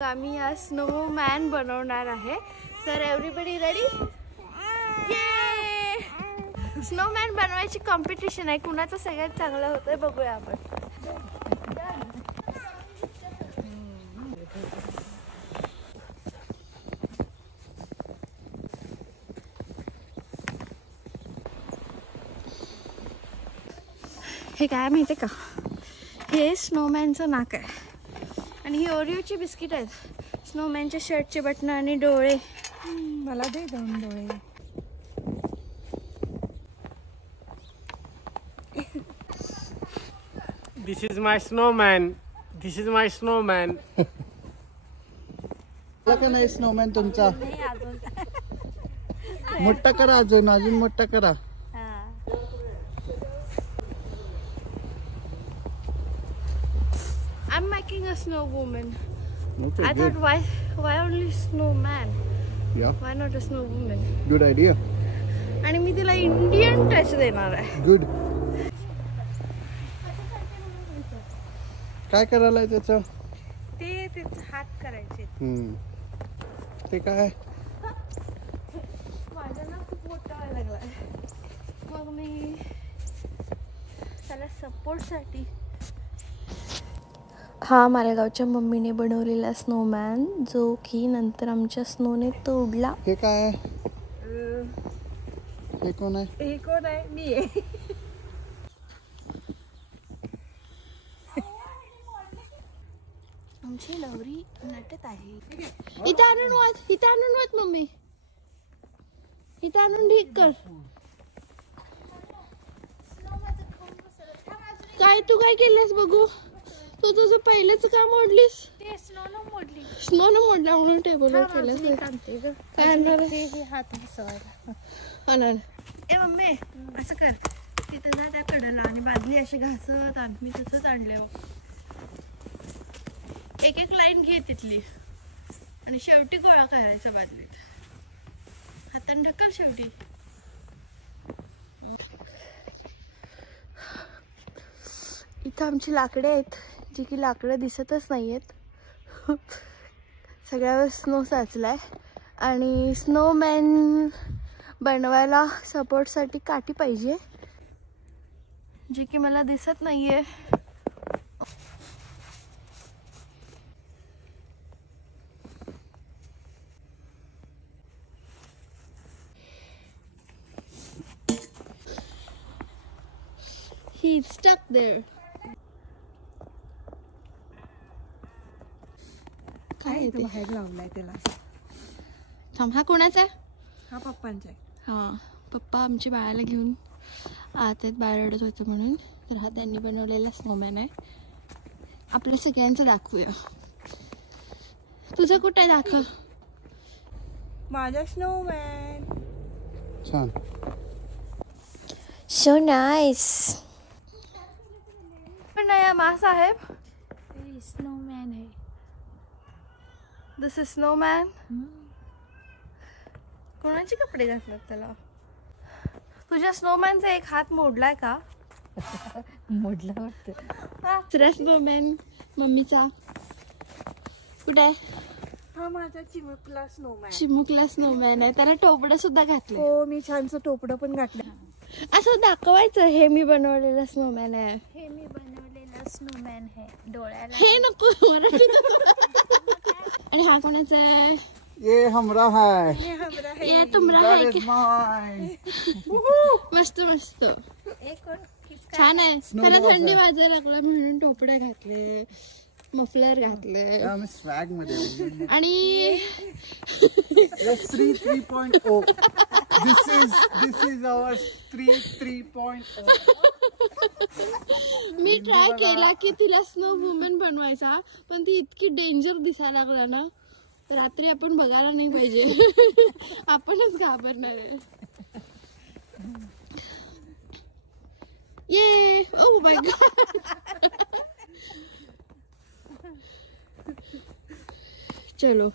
आम्ही हा स्नोमॅन बनवणार आहे. तर एव्हरीबडी रेडी? स्नोमॅन बनवायची कॉम्पिटिशन आहे. कुणाचं सगळ्यात चांगलं होतंय बघूया आपण. हे काय माहिती का, हे स्नोमॅनचं नाक आहे आणि ही ओरिओची बिस्किट आहेत. स्नोमॅनच्या शर्टचे बटन आणि डोळे. मला दे 2 डोळे. This is my snowman. This is my snowman. का नाही स्नोमॅन तुमचा? मोठा करा, अजून मोठा करा. I'm making a snow woman. Okay, I thought why only snowman? Yeah. Why not a snow woman? Good idea. आणि मी तिला इंडियन टच देणार आहे. Good. काय करायला त्याचं? ते तिचे हात करायचे. ते काय? माझा ना खूप मोठा व्हायला लागलाय. मग मी त्याला सपोर्टसाठी हा मालेगावच्या मम्मीने बनवलेला स्नोमॅन, जो की नंतर आमच्या स्नोने तोडला. हे काय? हे कोण आहे? हे कोण आहे? मी आहे. आमची लवरी नटत आहे. इथे आणून वाच मम्मी. इथे आणून ठीक कर. काय तू काय केलंस बघू? तू तुझं पहिलेच का मोडलीस? स्नो मोडला म्हणून टेबलवर केलंस. काय आणणार आहे? हात बसवायला. आणणार. ए मम्मी असं कर, तिथं जा त्या कडेला आणि बादली अशी घासत आण. मी तसंच आणले. एक एक लाईन घे तिथली आणि शेवटी गोळा करायचा बादलीत. हाताने ढकल शेवटी. इथं आमची लाकडे आहेत, जी की लाकडं दिसतच नाहीयेत. सगळ्यावर स्नो साचलाय आणि स्नोमॅन बनवायला सपोर्टसाठी काठी पाहिजे, जी की मला दिसत नाहीये. He's stuck there. काय इथं बाहेर लावलाय त्याला. थांब, हा कोणाचा आहे? हा पप्पांचा आहे. हा, पप्पा आमची बाळाला घेऊन आत आहेत, बाळ रडत होतं म्हणून. तर हा त्यांनी बनवलेला स्नोमॅन आहे. आपल्या सगळ्यांचं दाखवूया. तुझं कुठे आहे दाखव. माझा स्नोमॅन. छान. So nice. पण या मा साहेब, स्नोमॅन आहे. दिस इज स्नोमॅन. कोणाचे कपडे घातलेत त्याला? तुझ्या स्नोमॅनचा एक हात मोडलाय का? मोडला वाटतं. दुसरा स्नोमॅन मम्मीचा कुठे आहे? हा माझा चिमुकला स्नोमॅन. चिमुकला स्नोमॅन आहे. त्याला टोपडं सुद्धा घातलं. हो, मी छानसं टोपडं पण घातलं. असं दाखवायचं, हे मी बनवलेलं स्नोमॅन आहे. हे मी बनवलेला स्नोमॅन आहे. डोळ्याला हे नको आणि हा कोणाचा आहे? ये हमरा है. ये तुमरा That है is mine. मस्त मस्त छान आहे. त्याला थंडी वाजायला लागलं म्हणून टोपडे घातले, मफलर घातले आम्ही स्वॅग मध्ये. आणि S3 3.0. This is our 3.0. Me try केला की तिला स्नो वुमन बनवायचा, पण ती इतकी डेंजर दिसायला लागला ना, रात्री आपण बघायला नाही पाहिजे. आपणच घाबरणार आहे. ये ओ माय गॉड. चलो.